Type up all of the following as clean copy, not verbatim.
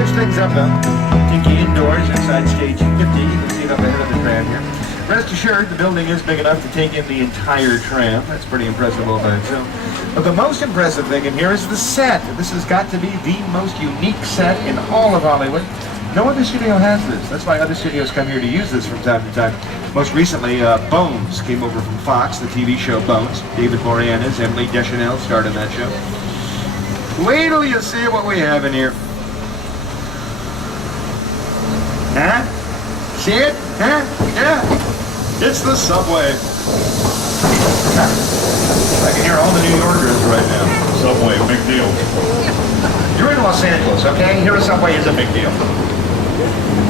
switch things up though. Take you indoors inside stage 50. You can see it up ahead of the tram here. Rest assured, the building is big enough to take in the entire tram. That's pretty impressive all by itself. But the most impressive thing in here is the set. This has got to be the most unique set in all of Hollywood. No other studio has this. That's why other studios come here to use this from time to time. Most recently, Bones came over from Fox, the TV show Bones. David Boreanaz, Emily Deschanel starred in that show. Wait till you see what we have in here. Huh? See it? Huh? Yeah. It's the subway. I can hear all the New Yorkers right now. Subway, big deal. You're in Los Angeles, okay? Here a subway is a big deal.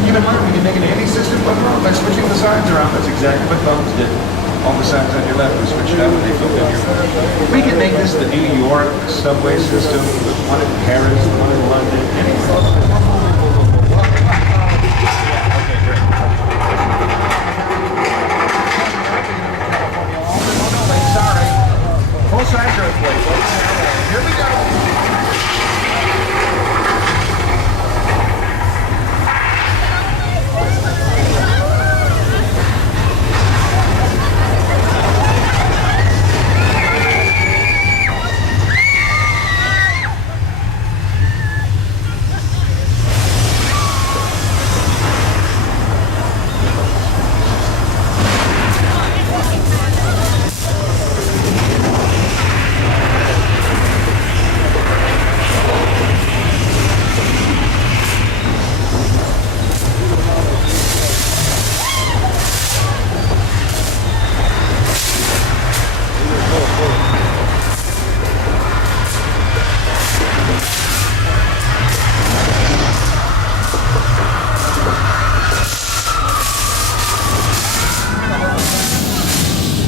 Keep in mind, we can make an anti-system phone by switching the signs around. That's exactly what phones did. All the signs on your left were switched out when they filled in your phone. We can make this the New York subway system, with one in Paris, one in London, anything. Full-size earthquake. Here we go.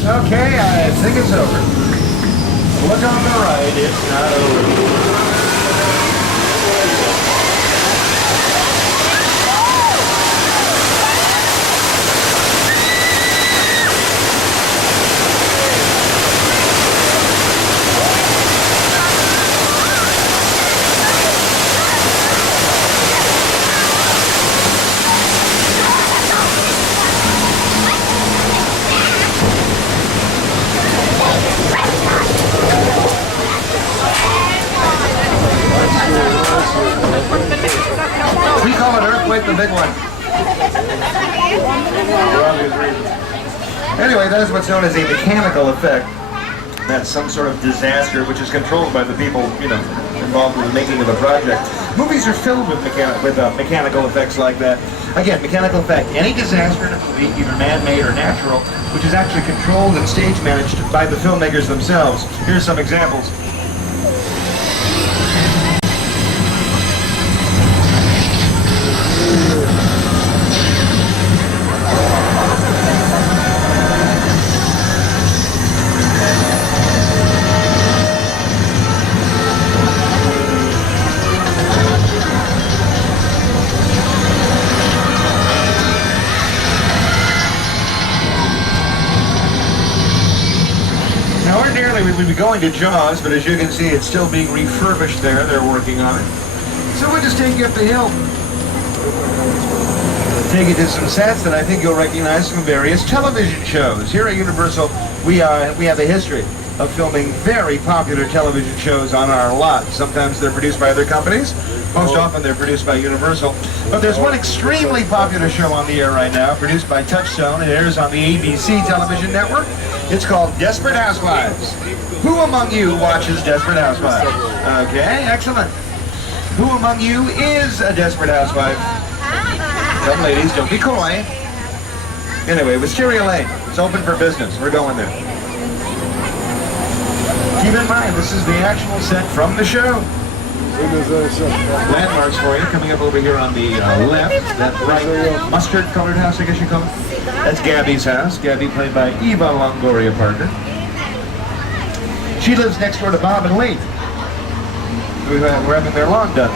Okay, I think it's over. Look on the right, it's not over. We call it earthquake, the big one. For obvious reasons. Anyway, that is what's known as a mechanical effect. That's some sort of disaster which is controlled by the people, involved in the making of a project. Movies are filled with mechanical effects like that. Again, mechanical effect, any disaster in a movie, either man-made or natural, which is actually controlled and stage managed by the filmmakers themselves. Here's some examples. Ordinarily we would be going to Jaws, but as you can see, it's still being refurbished there. They're working on it. So we'll just take you up the hill. Take you to some sets that I think you'll recognize from various television shows. Here at Universal, we have a history of filming very popular television shows on our lot. Sometimes they're produced by other companies. Most often they're produced by Universal. But there's one extremely popular show on the air right now, produced by Touchstone. It airs on the ABC television network. It's called Desperate Housewives. Who among you watches Desperate Housewives? Okay, excellent. Who among you is a Desperate Housewife? Some ladies, don't be coy. Anyway, Wisteria Lane. It's open for business. We're going there. Keep in mind, this is the actual set from the show. Landmarks for you, coming up over here on the left, that bright mustard-colored house, I guess you call it. That's Gabby's house. Gabby played by Eva Longoria Parker. She lives next door to Bob and Lee. We're having their lawn done.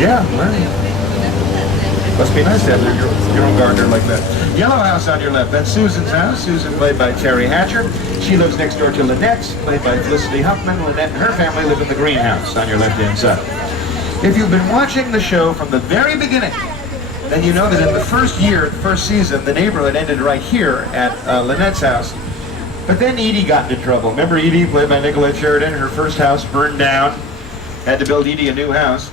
Yeah, well, must be nice to have your own gardener like that. Yellow house on your left, that's Susan's house. Susan played by Terry Hatcher. She lives next door to Lynette, played by Felicity Huffman. Lynette and her family live in the greenhouse on your left-hand side. If you've been watching the show from the very beginning, then you know that in the first year, the first season, the neighborhood ended right here at Lynette's house. But then Edie got into trouble. Remember Edie, played by Nicolette Sheridan? Her first house burned down. Had to build Edie a new house.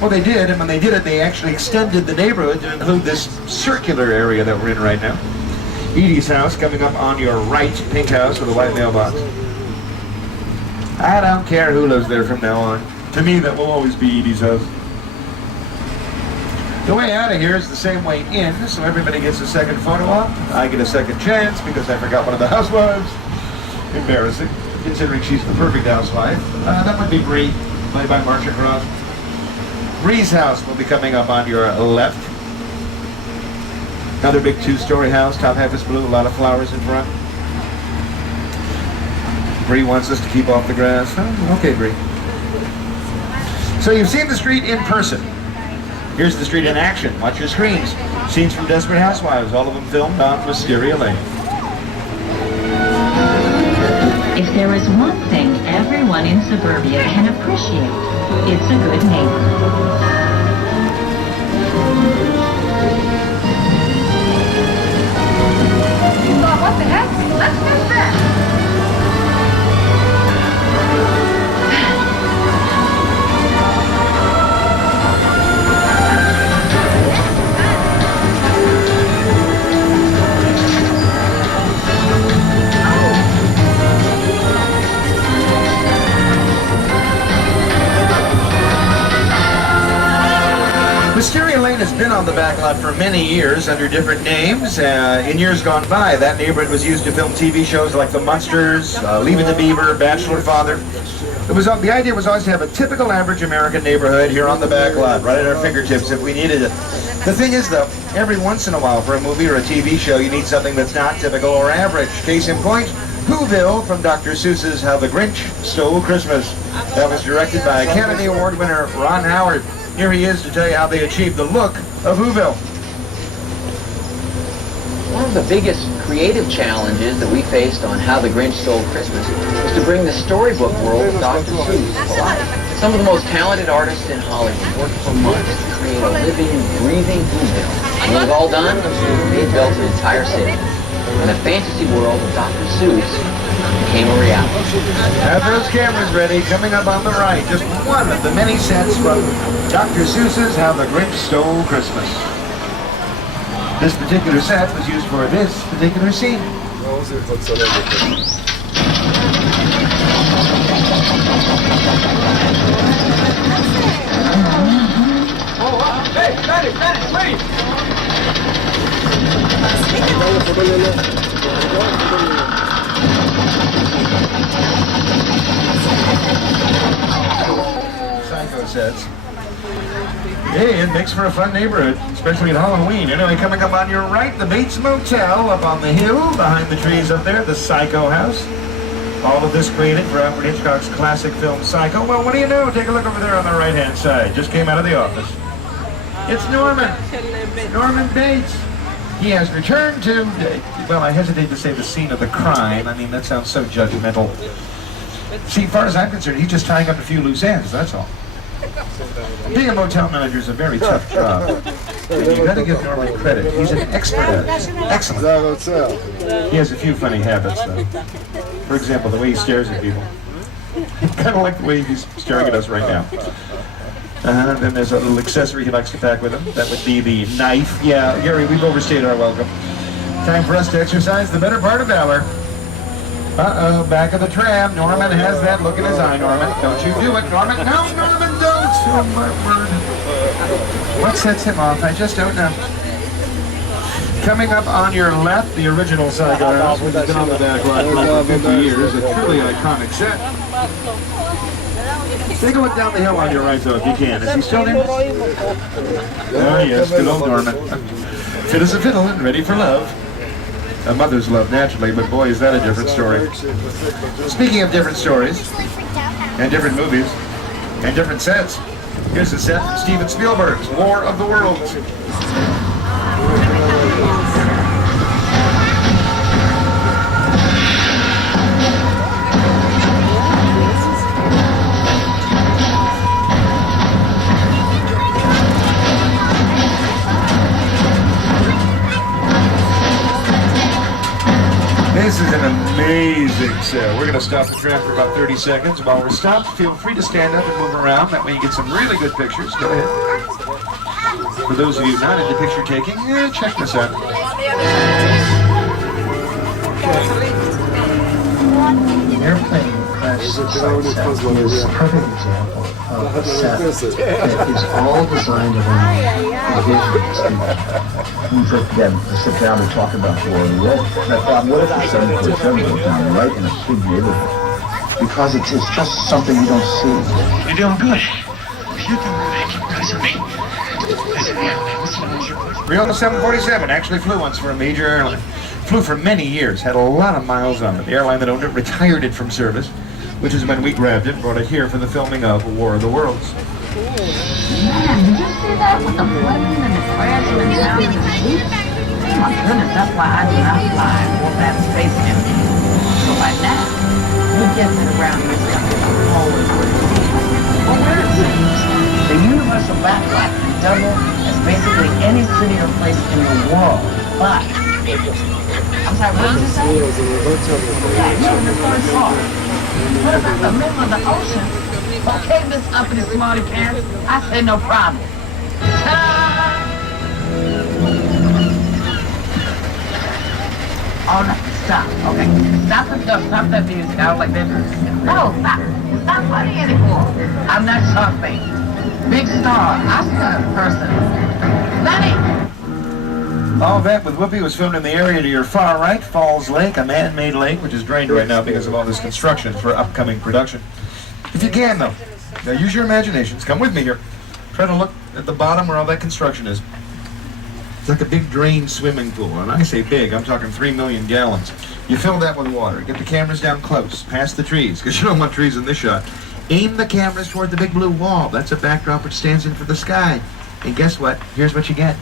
Well, they did, and when they did it, they actually extended the neighborhood to include this circular area that we're in right now. Edie's house coming up on your right, pink house with a white mailbox. I don't care who lives there from now on. To me, that will always be Edie's house. The way out of here is the same way in, so everybody gets a second photo op. I get a second chance because I forgot one of the housewives. Embarrassing, considering she's the perfect housewife. That would be Bree, played by Marcia Cross. Bree's house will be coming up on your left. Another big two-story house, top half is blue, a lot of flowers in front. Bree wants us to keep off the grass. Oh, okay, Bree. So you've seen the street in person. Here's the street in action. Watch your screens. Scenes from Desperate Housewives, all of them filmed on Wisteria Lane. If there is one thing everyone in suburbia can appreciate, it's a good neighbor. What the heck? Let's do that. Wisteria Lane has been on the backlot for many years under different names. In years gone by, that neighborhood was used to film TV shows like The Munsters, Leave It to Beaver, Bachelor Father. The idea was always to have a typical average American neighborhood here on the backlot, right at our fingertips if we needed it. The thing is, though, every once in a while for a movie or a TV show, you need something that's not typical or average. Case in point, Whoville from Dr. Seuss's How the Grinch Stole Christmas. That was directed by Academy Award winner Ron Howard. Here he is to tell you how they achieved the look of Whoville. One of the biggest creative challenges that we faced on How the Grinch Stole Christmas was to bring the storybook world of Dr. Seuss to life. Some of the most talented artists in Hollywood worked for months to create a living, breathing Whoville. And when it was all done, they built an entire city. And the fantasy world of Dr. Seuss became a reality. Have those cameras ready, coming up on the right. Just one of the many sets from Dr. Seuss's How the Grinch Stole Christmas. This particular set was used for this particular scene. Hey, Betty, wait! Psycho sets. Hey, it makes for a fun neighborhood, especially at Halloween. Anyway, coming up on your right, the Bates Motel up on the hill behind the trees up there, the Psycho House. All of this created for Alfred Hitchcock's classic film Psycho. Well, what do you know? Take a look over there on the right-hand side. Just came out of the office. It's Norman. Norman Bates. He has returned to, well, I hesitate to say the scene of the crime. I mean, that sounds so judgmental. See, as far as I'm concerned, he's just tying up a few loose ends, that's all. Being a motel manager is a very tough job. And you've got to give Norman credit. He's an expert at it. Excellent. He has a few funny habits, though. For example, the way he stares at people. Kind of like the way he's staring at us right now. Then there's a little accessory he likes to pack with him. That would be the knife. Yeah, Gary, we've overstayed our welcome. Time for us to exercise the better part of valor. Uh-oh, back of the tram. Norman has that look in his eye, Norman. Don't you do it, Norman. No, Norman, don't. Oh, my word. What sets him off? I just don't know. Coming up on your left, the original Psycho House, which has been on the back lot for 50 years. A truly iconic set. Take a look down the hill on your right, though, if you can. Is he still there? Oh, yes, good old Norman. Fit as a fiddle and ready for love. A mother's love, naturally, but boy, is that a different story. Speaking of different stories, and different movies, and different sets, here's a set from Steven Spielberg's War of the Worlds. musings. We're going to stop the tram for about 30 seconds. While we're stopped, feel free to stand up and move around. That way you get some really good pictures. Go ahead. For those of you not into picture taking, check this out. Airplane crash site set is a perfect example of a set that is all designed around the vision extinction. We sit together to sit down and talk about war. And what if the 747 goes down right in a big neighborhood? Because it's just something you don't see. You're doing good. Real 747 actually flew once for a major airline. Flew for many years, had a lot of miles on it. The airline that owned it retired it from service, which is when we grabbed it and brought it here for the filming of War of the Worlds. Man, did you see that with the flaming and the crashing and sound of the heat? Oh my goodness, that's why I do not fly for that space empty. So by now, you get it around here something always with the heat. Well, where it seems, the universal backlight can double as basically any city or place in the world. But, I'm sorry, what did you say? Yeah, you're in the first floor. What about the middle of the ocean? Okay, Miss Uppity Smarty Pants, I say no problem. Ta-da! Oh, no, stop. Okay, stop the stuff, stop that music. I don't like that music. No, stop. It's not funny anymore. I'm not Sharkbait. Big star, Oscar person. Lenny! All that with Whoopi was filmed in the area to your far right, Falls Lake, a man-made lake, which is drained right now because of all this construction for upcoming production. If you can, though, now use your imaginations. Come with me here. Try to look at the bottom where all that construction is. It's like a big drained swimming pool, and I say big, I'm talking 3 million gallons. You fill that with water. Get the cameras down close, past the trees, because you don't want trees in this shot. Aim the cameras toward the big blue wall. That's a backdrop which stands in for the sky. And guess what? Here's what you get.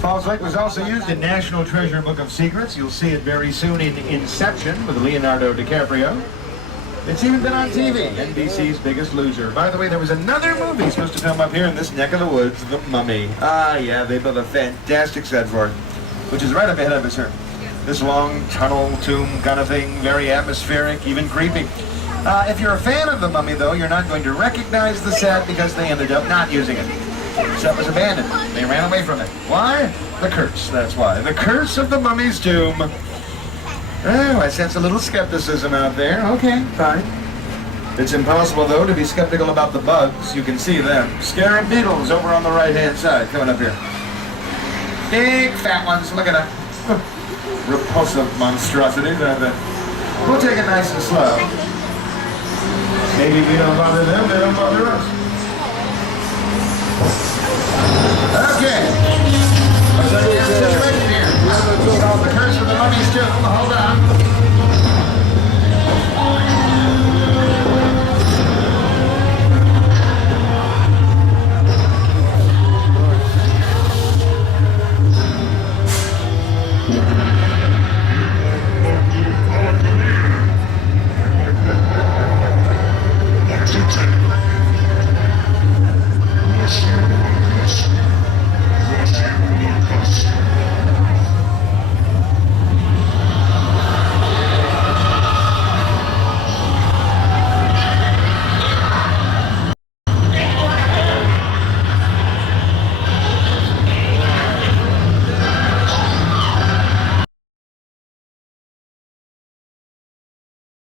Falls Lake was also used in National Treasure Book of Secrets. You'll see it very soon in Inception with Leonardo DiCaprio. It's even been on TV, NBC's Biggest Loser. By the way, there was another movie supposed to film up here in this neck of the woods, The Mummy. Ah, yeah, they built a fantastic set for it, which is right up ahead of us here. This long tunnel tomb kind of thing, very atmospheric, even creepy. If you're a fan of The Mummy, though, you're not going to recognize the set because they ended up not using it. The set was abandoned. They ran away from it. Why? The curse, that's why. The curse of the Mummy's tomb. Oh, I sense a little skepticism out there. Okay, fine. It's impossible, though, to be skeptical about the bugs. You can see them. Scarab beetles over on the right-hand side, coming up here. Big fat ones. Look at that. Repulsive monstrosities, aren't they? We'll take it nice and slow. Maybe we don't bother them, they don't bother us. Okay. Let's look at the situation here. It's called The Curse of the Mummy's Tomb. Hold on.